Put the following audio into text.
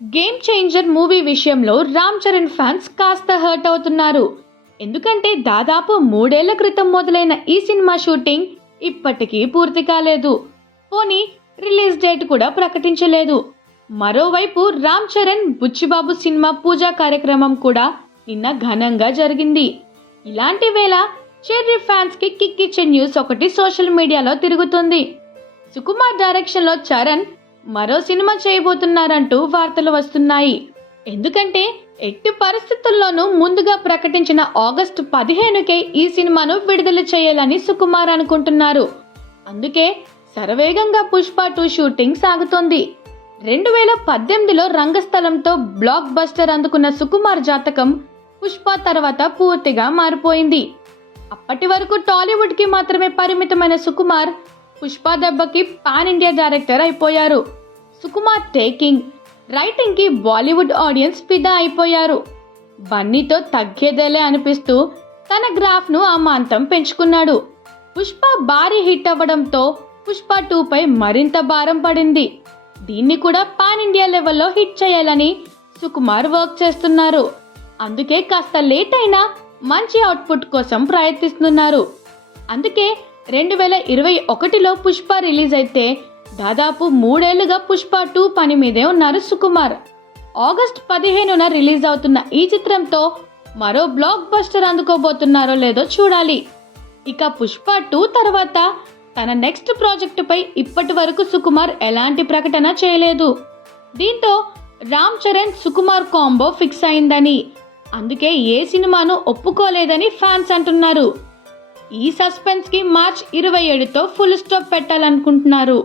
Game changer movie విషయంలో Ram Charan fans కాస్త hurt అవుతున్నారు. ఎందుకంటే దాదాపు 3 ఏళ్ల క్రితం మొదలైన ఈ సినిమా షూటింగ్ ఇప్పటికీ పూర్తి కాలేదు. పోనీ రిలీజ్ డేట్ కూడా ప్రకటించలేదు. మరోవైపు రామ్ చరణ్ బుచ్చిబాబు సినిమా పూజా కార్యక్రమం కూడా నిన్న ఘనంగా జరిగింది. ఇలాంటి వేళ చెర్రీ ఫ్యాన్స్ కి కిక్ ఇచ్చే న్యూస్ ఒకటి సోషల్ మీడియాలో తిరుగుతుంది. సుకుమార్ డైరెక్షన్ లో చరణ్ మరో సినిమా చేయబోతున్నారంటూ వార్తలు వస్తున్నాయి. ఎందుకంటే ఎట్టి పరిస్థితుల్లోనూ ముందుగా ప్రకటించిన ఆగస్టు 15కే ఈ సినిమాను విడుదల చేయాలని సుకుమార్ అనుకుంటున్నారు. అందుకే శరవేగంగా పుష్ప 2 షూటింగ్ సాగుతోంది. 2018లో రంగస్థలంతో బ్లాక్ బస్టర్ అందుకున్న సుకుమార్ జాతకం పుష్ప తర్వాత పూర్తిగా మారిపోయింది. అప్పటి వరకు టాలీవుడ్ కి మాత్రమే పరిమితమైన సుకుమార్ పుష్ప దెబ్బకి పాన్ ఇండియా డైరెక్టర్ అయిపోయారు. సుకుమార్ టేకింగ్, రైటింగ్ కి బాలీవుడ్ ఆడియన్స్ ఫిదా అయిపోయారు. బన్నీతో తగ్గేదేలే అనిపిస్తూ తన గ్రాఫ్ ను అమాంతం పెంచుకున్నాడు. పుష్ప భారీ హిట్ అవ్వడంతో పుష్ప 2 పై మరింత భారం పడింది. దీన్ని కూడా పాన్ ఇండియా లెవెల్లో హిట్ చేయాలని సుకుమార్ వర్క్ చేస్తున్నారు. అందుకే కాస్త లేట్ అయినా మంచి అవుట్పుట్ కోసం ప్రయత్నిస్తున్నారు. అందుకే 2021లో పుష్ప రిలీజ్ అయితే దాదాపు 3 ఏళ్లుగా పుష్ప 2 పని మీదే ఉన్నారు సుకుమార్. ఆగస్టు 15న రిలీజ్ అవుతున్న ఈ చిత్రంతో మరో బ్లాక్ బస్టర్ అందుకోబోతున్నారో లేదో చూడాలి. ఇక పుష్ప 2 తర్వాత తన నెక్స్ట్ ప్రాజెక్టు పై ఇప్పటి వరకు సుకుమార్ ఎలాంటి ప్రకటన చేయలేదు. దీంతో రామ్ చరణ్ సుకుమార్ కాంబో ఫిక్స్ అయిందని, అందుకే ఏ సినిమాను ఒప్పుకోలేదని ఫ్యాన్స్ అంటున్నారు. ఈ సస్పెన్స్ కి మార్చ్ 27తో ఫుల్ స్టాప్ పెట్టాలనుకుంటున్నారు.